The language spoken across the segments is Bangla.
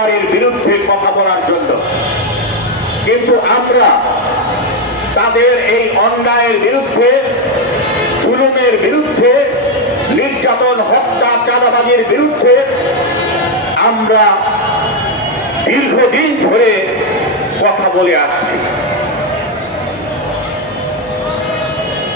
বাড়ির বিরুদ্ধে কথা বলার জন্য। কিন্তু আমরা তাদের এই অন্যায়ের বিরুদ্ধে, জুলুমের বিরুদ্ধে, নির্যাতন, হত্যা, চাঁদাবাজির বিরুদ্ধে আমরা দীর্ঘদিন ধরে কথা বলে আসছি।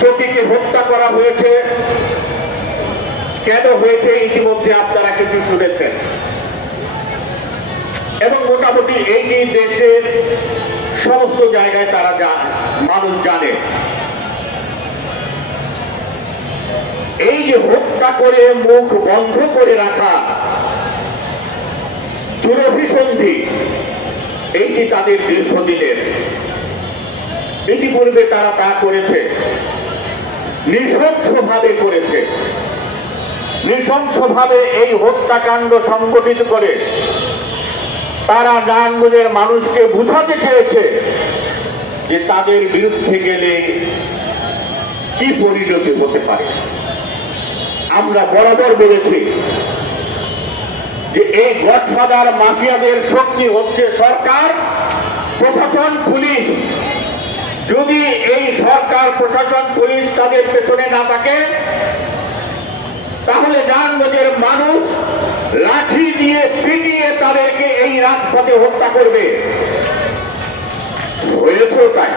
প্রতীকে হত্যা করা হয়েছে। কেন হয়েছে ইতিমধ্যে আপনারা কিছু শুনেছেন। এবং মোটামুটি এই দেশের সমস্ত জায়গায় তারা জান মানুষ জানে। এই যে হত্যা করে মুখ বন্ধ করে রাখা দুরভিসন্ধি, এইটি তাদের দীর্ঘদিনের। ইতিপূর্বে তারা তা করেছে, নৃশংসভাবে করেছে। নৃশংসভাবে এই হত্যাকাণ্ড সংগঠিত করে তারা নারায়ণগঞ্জের মানুষকে বুঝাতে চেয়েছে যে তাদের বিরুদ্ধে গেলে কি পরিণতি হতে পারে। আমরা বরাবর বলেছি যে এই গডফাদার মাফিয়াদের শক্তি হচ্ছে সরকার, প্রশাসন, পুলিশ। যদি এই সরকার, প্রশাসন, পুলিশ তাদের পেছনে না থাকে, তাহলে নারায়ণগঞ্জের মানুষ লাঠি দিয়ে পিটিয়ে তাদেরকে এই রাজপথে হত্যা করবে। হয়েছেও তাই।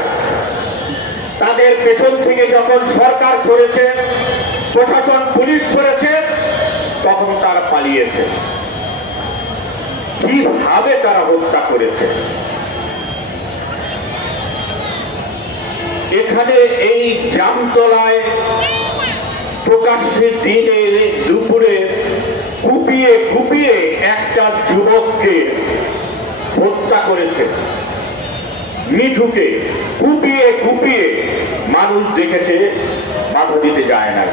তাদের পেছন থেকে যখন সরকার সরেছে, প্রশাসন, পুলিশ সরেছে, তখন তারা পালিয়েছে। কীভাবে তারা হত্যা করেছে? এখানে এই জামতলায় প্রকাশ্যে দিনে দুপুরে কুপিয়ে কুপিয়ে একটা যুবককে হত্যা করেছে। মিঠুকে কুপিয়ে কুপিয়ে মানুষ দেখেছে, বাধা দিতে যায় না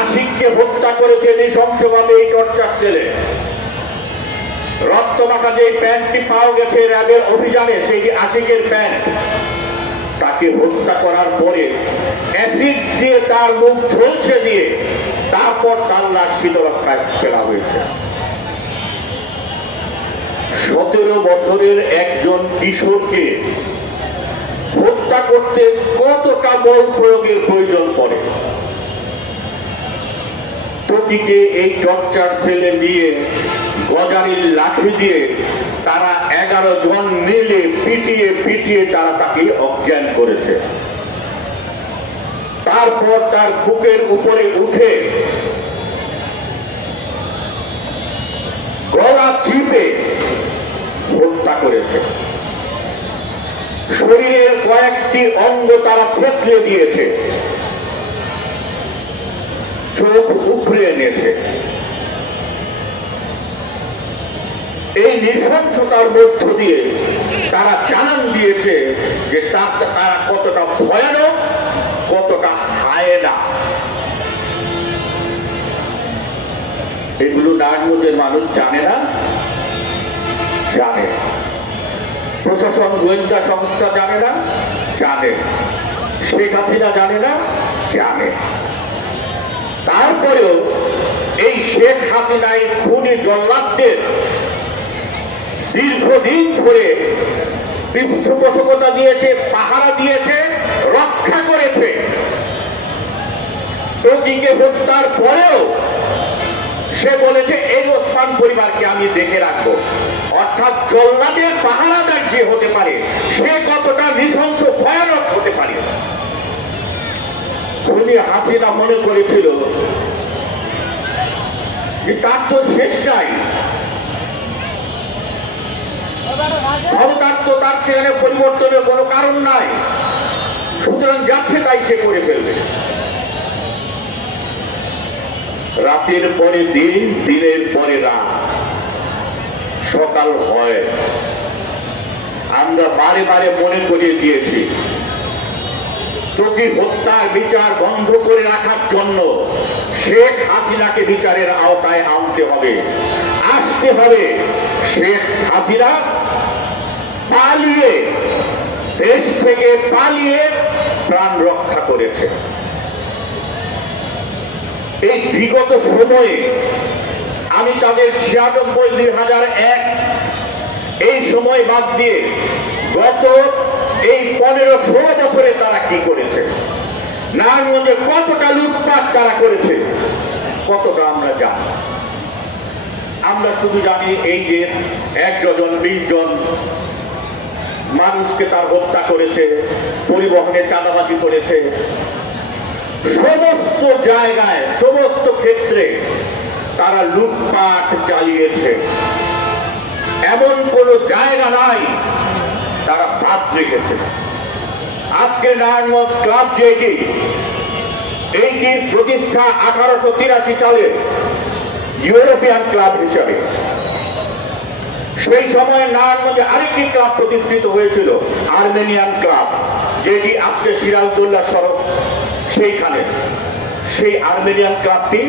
আশিককে হত্যা করেছে নৃশংসভাবে এই টর্চার ছেলে রক্তমাখা যে প্যান্টটি পাওয়া গেছে র্যাবের অভিযানে, সেই আশিকের প্যান্ট। তাকে হত্যা করার পরে অ্যাসিড দিয়ে তার মুখ ঝলসে দিয়ে তারপর তার লাশ শীতলক্ষায় ফেলা হয়েছে। সতেরো বছরের একজন কিশোরকে হত্যা করতে কতটা বল প্রয়োগের প্রয়োজন পড়ে? প্রতীকে এই টর্চার ফেলে দিয়ে গজারির লাঠি দিয়ে তারা এগারো জন মিলে পিটিয়ে পিটিয়ে তারা তাকে অজ্ঞান করেছে। তারপর তার বুকের উপরে উঠে গলা চিপে হত্যা করেছে। শরীরের কয়েকটি অঙ্গ তারা থেতলে দিয়েছে। চোখ উপড়ে এনেছে। এই নৃশংসতার মধ্য দিয়ে তারা জানান দিয়েছে যে তারা কতটা ভয়ানক কতটা হায়না এগুলো নারায়ণগঞ্জের মানুষ জানে না, জানে। প্রশাসন গোয়েন্দা সংস্থা জানে না, জানে। শেখ হাসিনা জানে না, জানে। তারপরেও এই শেখ হাসিনাই খুনি জল্লাদদের দীর্ঘদিন ধরে পৃষ্ঠপোষকতা দিয়েছে, পাহারা দিয়েছে, রক্ষা প্রতীকে হত্যার পরেও সে বলেছে এই ওসমান পরিবারকে আমি দেখে রাখব। অর্থাৎ জল্লাদের পাহারাদার যে হতে পারে। সে কতটা নৃশংস, ভয়ানক হতে পারে। খুনি হাসিনা মনে করেছিল তার তো শেষ নাই। ক্ষমতার তো তার সেখানে পরিবর্তনের কোনো কারণ নাই। সুতরাং যাচ্ছে তাই সে করে ফেলবে। রাতের পরে দিন, দিনের পরে রাত। সকাল হয়। আমরা বারে বারে মনে করিয়ে দিয়েছি তোকে হত্যার বিচার বন্ধ করে রাখার জন্য শেখ হাসিনাকে বিচারের আওতায় আনতে হবে। আসতে হবে শেখ হাসিনা পালিয়ে, দেশ থেকে পালিয়ে প্রাণ রক্ষা করেছে। এই বিগত সময়ে আমি তাদের ছিয়ানব্বই দুই হাজার এক এই সময় বাদ দিয়ে গত এই পনেরো ষোলো বছরে তারা কি করেছে? নারায়ণগঞ্জে কতটা লুটপাট তারা করেছে? কতটা আমরা জানি। আমরা শুধু জানি এই যে এক ডজন, বিশ জন মানুষকে তার হত্যা করেছে, পরিবহনে চাঁদাবাজি করেছে সমস্ত জায়গায়, সমস্ত ক্ষেত্রে তারা লুটপাট চালিয়েছে। এমন কোন জায়গা নাই, তারা বাদ রেখেছে আজকে নারায়ণগঞ্জ ক্লাব যেটি এইটির প্রতিষ্ঠা আঠারোশো তিরাশি সালে ইউরোপিয়ান ক্লাব হিসাবে? সেই সময় নারায়ণগঞ্জে আরেকটি ক্লাব প্রতিষ্ঠিত হয়েছিল, আর্মেনিয়ান ক্লাব, যেটি আজকে সিরাজদৌল্লা সড়ক। সেইখানে সেই আর্মেনিয়ান ক্লাবটি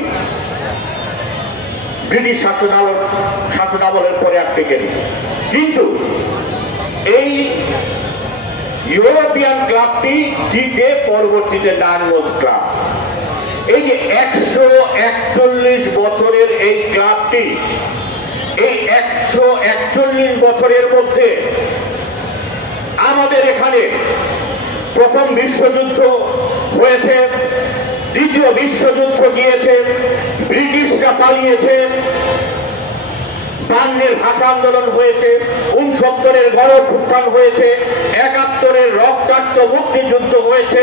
ব্রিটিশ শাসনামল শাসনামলের পরে আর টেকেনি। কিন্তু এই ইউরোপিয়ান ক্লাবটি জিতে পরবর্তীতে নারায়ণগঞ্জ ক্লাব। এই যে একশো একচল্লিশ বছরের এই ক্লাবটি এই একশো একচল্লিশ বছরের মধ্যে আমাদের এখানে প্রথম বিশ্বযুদ্ধ হয়েছে, দ্বিতীয় বিশ্বযুদ্ধ গিয়েছে, ব্রিটিশরা পালিয়েছে ভাষা আন্দোলন হয়েছে উনসত্তরের হয়েছে, একাত্তরের রক্তাক্ত মুক্তিযুদ্ধ হয়েছে,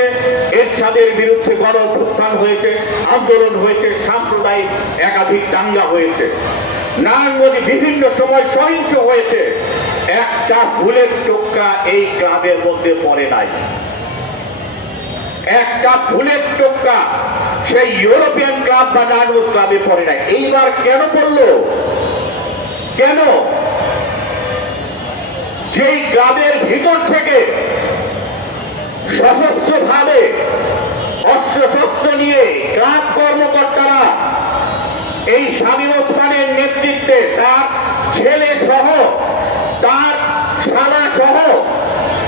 এরশাদের বিরুদ্ধে গণ অভ্যুত্থান হয়েছে, আন্দোলন হয়েছে, সাম্প্রদায়িক একাধিক দাঙ্গা হয়েছে। নারায়ণগঞ্জে বিভিন্ন সময় সহিংস হয়েছে। একটা ভুলের টোক্কা এই ক্লাবের মধ্যে পড়ে নাই। একটা ভুলের টোক্কা সেই ইউরোপিয়ান ক্লাব বা নারায়ণগঞ্জ ক্লাবে পড়ে নাই। এইবার কেন পড়ল? কেন? যেই গ্রামের ভিতর থেকে সশস্ত্র ভাবে অস্ত্রশস্ত্র নিয়ে গ্রাম কর্মকর্তারা এই স্বামী ওসমানের নেতৃত্বে তার ছেলে সহ তার শালা সহ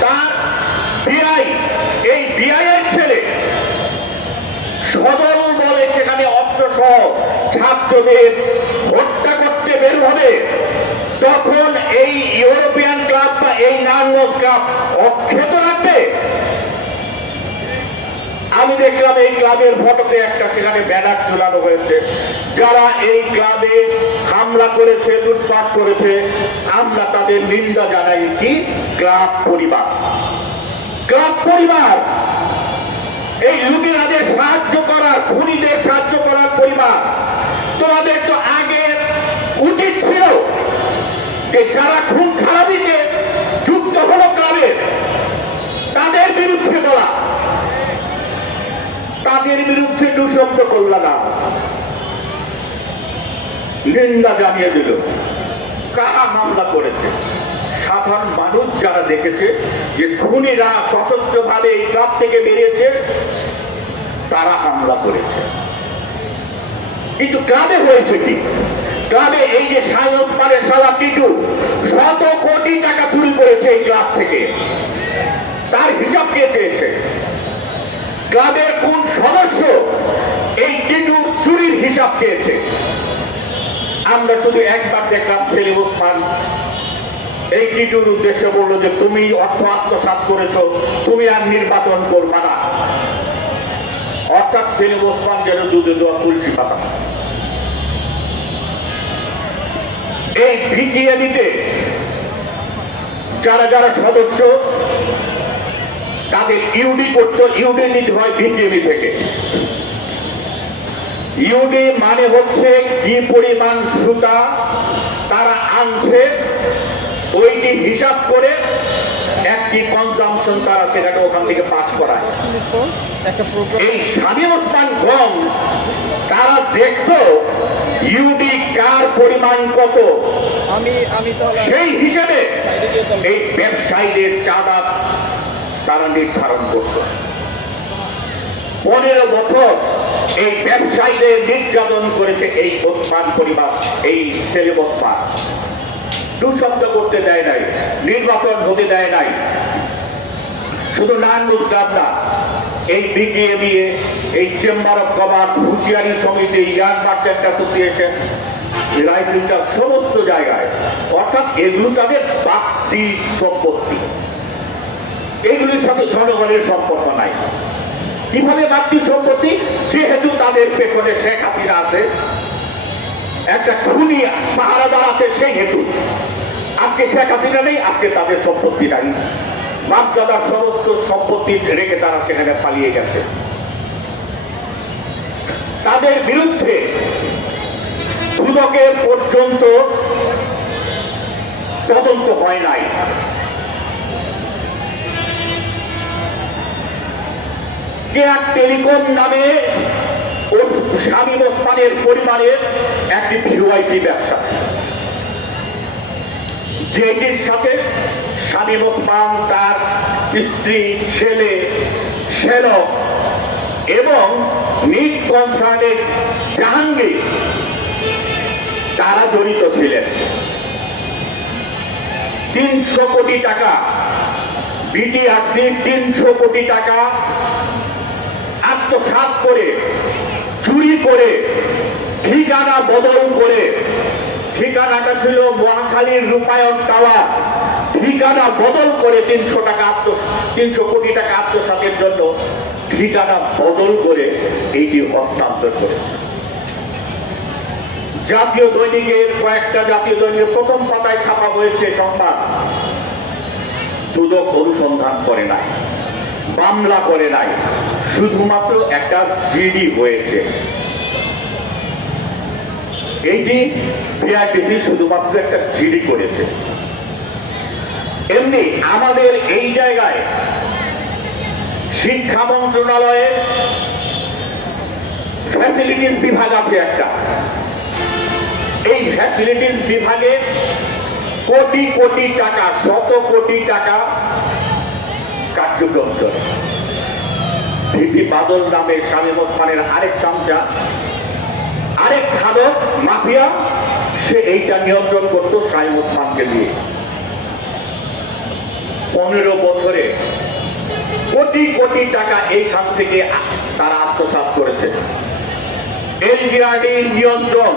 তার বিআই এই বিআইয়ের ছেলে সদল বলে সেখানে অস্ত্র সহ ছাত্রদের হত্যা করতে বের হবে। তখন এই ইউরোপিয়ান ক্লাব বা এই নারায়ণগঞ্জ ক্লাব অক্ষত রাখবে আমি দেখলাম এই ক্লাবের ফটোতে একটা সেখানে ব্যানার ঝুলানো হয়েছে। যারা এই ক্লাবে হামলা করেছে, লুটপাট করেছে, আমরা তাদের নিন্দা জানাই কি? ক্লাব পরিবার। ক্লাব পরিবার এই লুটেরাদের সাহায্য করার খুনিদের সাহায্য করার পরিবার তোমাদের তো আগে উচিত ছিল যারা খুন খারাপিতে যুক্ত হলো ক্লাবের তাদের বিরুদ্ধে বলা। তাদের বিরুদ্ধে দুশব্দ করল না। নিন্দা জানিয়ে দিল। কারা মামলা করেছে? সাধারণ মানুষ যারা দেখেছে যে খুনিরা সশস্ত্র ভাবে এই ক্লাব থেকে বেরিয়েছে, তারা হামলা করেছে। কিন্তু ক্লাবে হয়েছে কি? ক্লাবে এই যে সায়ন পারে সালা টিটু শত কোটি টাকা চুরি করেছে এই ক্লাব থেকে। তার হিসাব কে পেয়েছে ক্লাবের কোন সদস্য এই টিটুর চুরির হিসাব পেয়েছে আমরা শুধু একবার দেখলাম সেলিম ওসমান এই টিটুর উদ্দেশ্যে বলল যে, তুমি অর্থ আত্মসাত করেছ, তুমি আর নির্বাচন করবা না। অর্থাৎ সেলিম ওসমান যেন দুধে দেওয়া তুলসী পাতা। এই ভিটিএমিতে যারা যারা সদস্য তাদের ইউডি করতে ইউডি নিতে হয় ভিটিএমি থেকে। ইউডি মানে হচ্ছে কি পরিমাণ সুতা তারা আনছে ওইটি হিসাব করে একটি কনজামশন তারা সেটাকে ওখান থেকে পাস করায়। এই স্বামী ওসমান গং তারা দেখতো ইউডি কার পরিমাণ কত? আমি আমি সেই হিসেবে এই ব্যবসায়ীদের চাঁদা তারা নির্ধারণ করত। পনেরো বছর এই ব্যবসায়ীদের নির্যাতন করেছে এই ওসমান পরিবার এই ছেলে ওসমান দুঃশব্দ করতে দেয় নাই নির্বাচন হতে দেয় নাই। শুধু নারায়ণগঞ্জ গ্রাম না এই বিকেএমইএ, এই চেম্বার অফ কমার্স, হুঁশিয়ারি সমিতি ইয়ার মার্চেন্ট অ্যাসোসিয়েশন রাইফেলটা সমস্ত জায়গায়, অর্থাৎ এগুলো তাদের বাড়তি সম্পত্তি। এগুলির সাথে জনগণের সম্পর্ক নাই। কীভাবে বাড়তি সম্পত্তি? যেহেতু তাদের পেছনে শেখ হাসিনা আছে, একটা খুনি পাহারাদার আছে, সেই হেতু। আজকে শেখ হাসিনা নেই, আজকে তাদের সম্পত্তি নাই। বাপদাদার সমস্ত সম্পত্তি রেখে তারা সেখানে পালিয়ে গেছে। তাদের বিরুদ্ধে দুদকের পর্যন্ত তদন্ত হয় নাই। কেয়ার টেলিকম নামে ও শামীম ওসমানের পরিবারের একটি ভিওআইপি ব্যবসা। যেটির সাথে শামীম ওসমান তার স্ত্রী, ছেলে সেলক এবং নিট কনসার্নের জাহাঙ্গীর, তারা জড়িত ছিলেন। তিনশো কোটি টাকা, বিটিআরসি তিনশো কোটি টাকা আত্মসাৎ করে, চুরি করে, ঠিকানা বদল করে, ঠিকানাটা ছিল মহাখালীর রূপায়ণ টাওয়ার। ঠিকানা বদল করে তিনশো টাকা আত্ম তিনশো কোটি টাকা আত্মসাতের জন্য ঠিকানা বদল করে এইটি হস্তান্তর করেছে। জাতীয় দৈনিকের কয়েকটা জাতীয় দৈনিকের প্রথম পাতায় ছাপা হয়েছে সংবাদ। দুদক অনুসন্ধান করে নাই, মামলা করে নাই, শুধুমাত্র একটা জিডি হয়েছে। এইটি শুধুমাত্র একটা জিডি করেছে। এমনি আমাদের এই জায়গায় শিক্ষা মন্ত্রণালয়ে ফ্যাসিলিটিস বিভাগ আছে একটা। এই ফ্যাসিলিটিস বিভাগে কোটি কোটি টাকা, শত কোটি টাকা কার্যক্রম চলে। ভিপি বাদল নামে শামীম ওসমানের আরেক চামচা, আরেক খাদক, মাফিয়া, সে এইটা নিয়ন্ত্রণ করত শামীম ওসমানকে দিয়ে। পনেরো বছরে কোটি কোটি টাকা এই এইখান থেকে তারা আত্মসাৎ করেছে। এলজিআরডির নিয়ন্ত্রণ,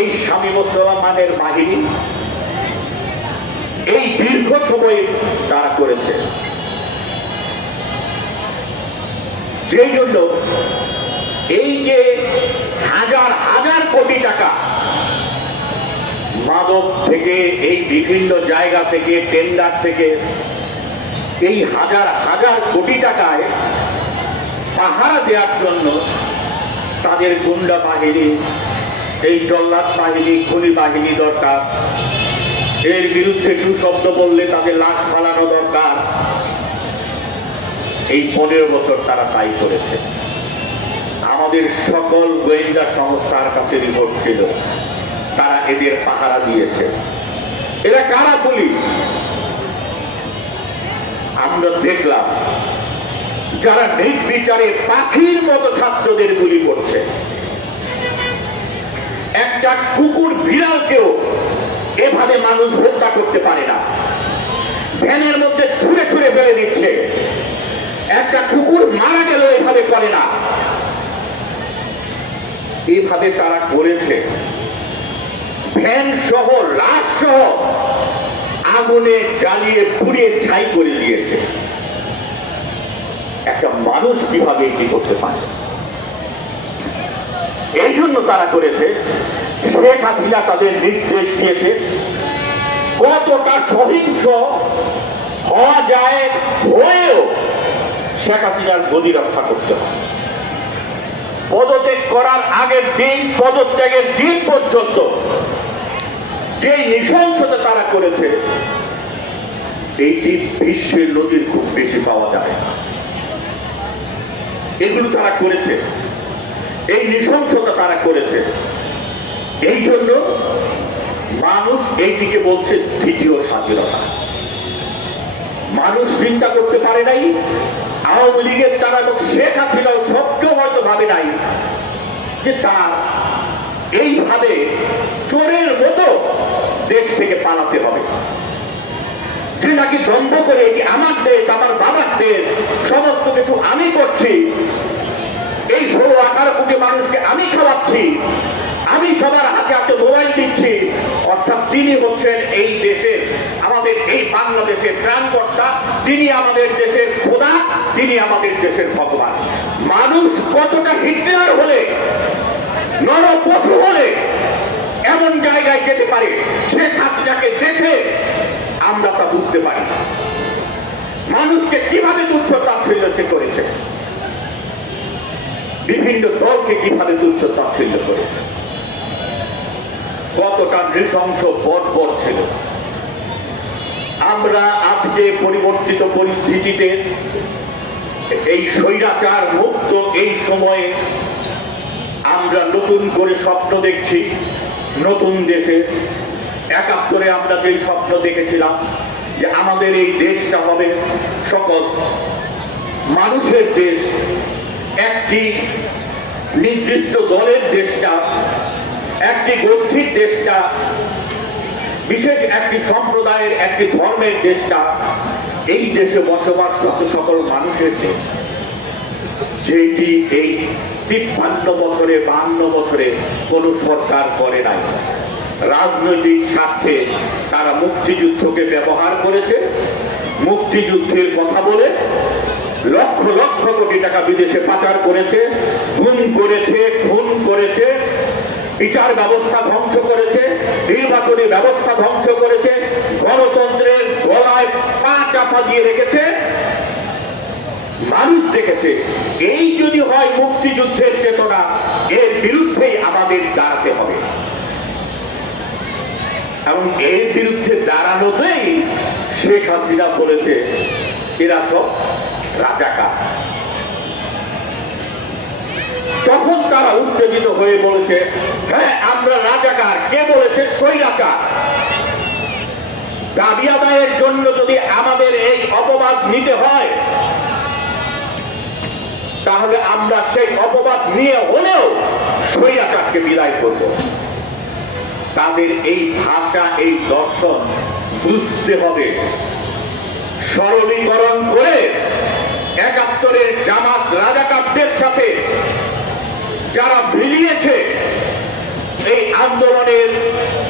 এই স্বামী মুসলমানের বাহিনী, এই দীর্ঘ সময়ে তারা করেছে। সেই জন্য এই যে হাজার হাজার মাদক থেকে, এই বিভিন্ন জায়গা থেকে টেন্ডার থেকে, এই হাজার হাজার কোটি টাকায় পাহারা দেওয়ার জন্য তাদের গুন্ডা বাহিনী, এই জল্লাদ বাহিনী, খুনি বাহিনী দরকার। এর বিরুদ্ধে একটু শব্দ বললে তাদের লাশ ফালানো দরকার। এই পনেরো বছর তারা তাই করেছে। আমাদের সকল গোয়েন্দা সংস্থার কাছে রিপোর্ট ছিল। তারা এদের পাহারা দিয়েছে। এরা কারা পুলিশ আমরা দেখলাম, যারা নিজ বিচারে পাখির মতো ছাত্রদের গুলি করছে। একটা কুকুর বিড়ালকেও এভাবে মানুষ হত্যা করতে পারে না। ভ্যানের মধ্যে ছুঁড়ে ছুঁড়ে ফেলে দিচ্ছে। একটা কুকুর মারা গেল এভাবে করে না। এভাবে তারা করেছে। ভ্যান সহ, লাশ সহ আগুনে জ্বালিয়ে পুড়িয়ে ছাই করে দিয়েছে। একটা মানুষ কীভাবে এটি করতে পারে? এই জন্য তারা করেছে, শেখ হাসিনা তাদের নির্দেশ দিয়েছে, কতটা সহিংস হওয়া যায় হয়েও শেখ হাসিনার গদি রক্ষা করতে হবে পদত্যাগ করার আগের দিন, পদত্যাগের দিন পর্যন্ত যে নৃশংসতা তারা করেছে এইটি বিশ্বের নদীর খুব বেশি পাওয়া যায় না। এগুলো তারা করেছে। এই নৃশংসতা তারা করেছে। এই জন্য মানুষ এইটিকে বলছে দ্বিতীয় স্বাধীনতা। মানুষ চিন্তা করতে পারে নাই, আওয়ামী লীগের তারা এবং শেখ হাসিনাও সত্য হয়তো ভাবে নাই যে তার এইভাবে চোরের মতো দেশ থেকে পালাতে হবে। সে নাকি দ্বন্দ্ব করে এটি আমার দেশ, আমার বাবার দেশ, সমস্ত কিছু আমি করছি। এই ষোলো আঠারো কোটি মানুষকে আমি খাওয়াচ্ছি। আমি সবার হাতে যাকে মোবাইল দিচ্ছি। অর্থাৎ তিনি হচ্ছেন এই দেশের, আমাদের এই বাংলাদেশের ত্রাণকর্তা, তিনি আমাদের দেশের খোদা, তিনি আমাদের দেশের ভগবান। মানুষ কতটা হিটলার হলে নর পশু হলে এমন জায়গায় যেতে পারে শেখ হাসিনাকে দেখে আমরা তা বুঝতে পারি। মানুষকে কীভাবে তুচ্ছ তাচ্ছিল্য সে করেছে? বিভিন্ন দলকে কীভাবে তুচ্ছ তাচ্ছিল্য করেছে? কতটা নৃশংস বর্বর ছিল। আমরা আজকে পরিবর্তিত পরিস্থিতিতে এই স্বৈরাচার মুক্ত এই সময়ে আমরা নতুন করে স্বপ্ন দেখছি। নতুন দেশে একাত্তরে আমরা যে স্বপ্ন দেখেছিলাম যে আমাদের এই দেশটা হবে সকল মানুষের দেশ, একটি নির্দিষ্ট দলের দেশটা, একটি গোষ্ঠীর দেশটা, বিশেষ একটি সম্প্রদায়ের, একটি ধর্মের দেশটা, এই দেশে বসবাসরত সকল মানুষের দেশ। যেটি এই তিপ্পান্ন বছরে, বান্ন বছরে সরকার করে নাই। রাজনৈতিক স্বার্থে তারা মুক্তিযুদ্ধকে ব্যবহার করেছে, মুক্তিযুদ্ধের কথা বলে লক্ষ লক্ষ কোটি টাকা বিদেশে পাচার করেছে গুম করেছে, খুন করেছে, বিচার ব্যবস্থা ধ্বংস করেছে, নির্বাচনী ব্যবস্থা ধ্বংস করেছে, গণতন্ত্রের গলায় পা চাপা দিয়ে রেখেছে মানুষ দেখেছে, এই যদি হয় মুক্তিযুদ্ধের চেতনা, এর বিরুদ্ধেই আমাদের দাঁড়াতে হবে। এবং এর বিরুদ্ধে দাঁড়ানোতেই শেখ হাসিনা বলেছে, এরা সব রাজাকার। তখন তারা উত্তেজিত হয়ে বলেছে হ্যাঁ আমরা রাজাকার। কে বলেছে? স্বৈরাচার। দাবি আদায়ের জন্য যদি আমাদের এই অপবাদ নিতে হয় তাহলে আমরা সেই অপবাদ নিয়ে হলেও স্বৈরাচারকে বিদায় করব। তাদের এই ভাষা, এই দর্শন বুঝতে হবে। সরলীকরণ করে একাত্তরের জামাত রাজাকারদের সাথে যারা ভিলিয়েছে এই আন্দোলনের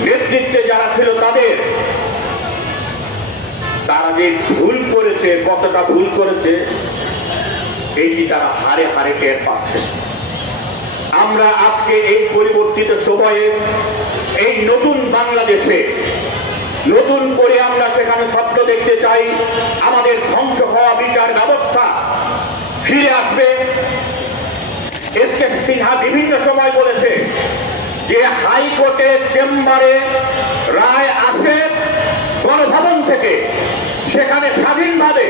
নেতৃত্বে যারা ছিল তাদের, তারা যে ভুল করেছে, কতটা ভুল করেছে এইটি তারা হারে হারে টের পাচ্ছে। আমরা আজকে এই পরিবর্তিত সময়ে, এই নতুন বাংলাদেশে, নতুন করে আমরা সেখানে স্বপ্ন দেখতে চাই, আমাদের ধ্বংস হওয়া বিচার ব্যবস্থা ফিরে আসবে। এস কে সিনহা বিভিন্ন সময় বলেছে যে হাইকোর্টের চেম্বারে রায় আসে গণভবন থেকে। সেখানে স্বাধীনভাবে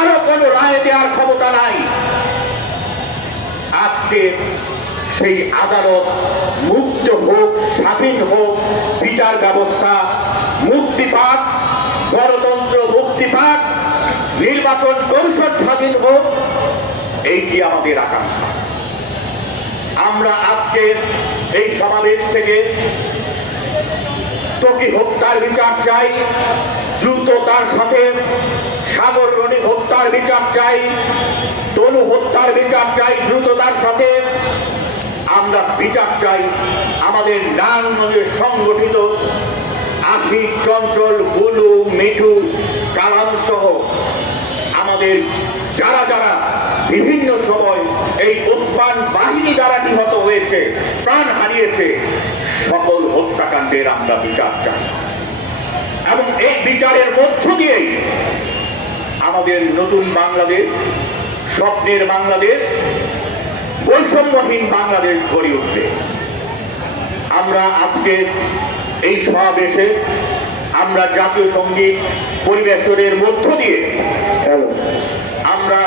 কারও কোনো রায় দেওয়ার ক্ষমতা নাই। আজকে সেই আদালত মুক্ত হোক, স্বাধীন হোক, বিচার ব্যবস্থা, মুক্তি পাক, গণতন্ত্র মুক্তি পাক, নির্বাচন কমিশন স্বাধীন হোক এইটি আমাদের আকাঙ্ক্ষা। আমরা আজকে এই সমাবেশ থেকে তকি হত্যার বিচার চাই, দ্রুত তার সাথে সাগর রনি হত্যার বিচার চাই, তনু হত্যার বিচার চাই দ্রুততার সাথে। আমরা বিচার চাই আমাদের নারায়ণগঞ্জের সংগঠিত আশিক চঞ্চল, গুলু, মিঠু, কালাম সহ আমাদের যারা যারা বিভিন্ন সময় এই উৎপান বাহিনী দ্বারা নিহত হয়েছে, প্রাণ হারিয়েছে, সকল হত্যাকাণ্ডের আমরা বিচার চাই। এবং এই বিচারের মধ্য দিয়েই আমাদের নতুন বাংলাদেশ স্বপ্নের বাংলাদেশ বৈষম্যহীন বাংলাদেশ গড়ে উঠবে। আমরা আজকে এই সমাবেশে আমরা জাতীয় সংগীত পরিবেশনের মধ্য দিয়ে আমরা